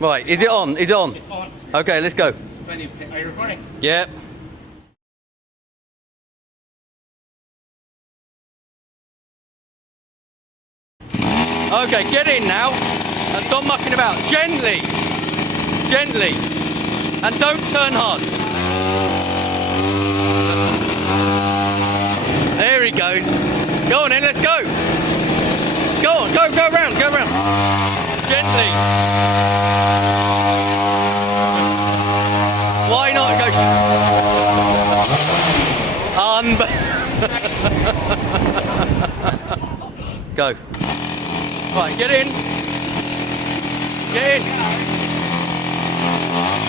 Right, is it on? Is it on? It's on. Okay, let's go. Are you recording? Yep. Okay, get in now and stop mucking about. Gently. Gently. And don't turn hard. There he goes. Go on then, let's go. Go on, go round, go round. Gently. Why not go? Go. Right, get in. Get in.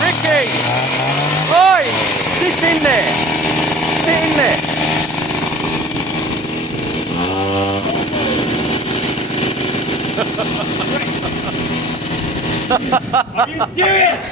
Ricky! Oi! Sit in there. Sit in there. Are you serious?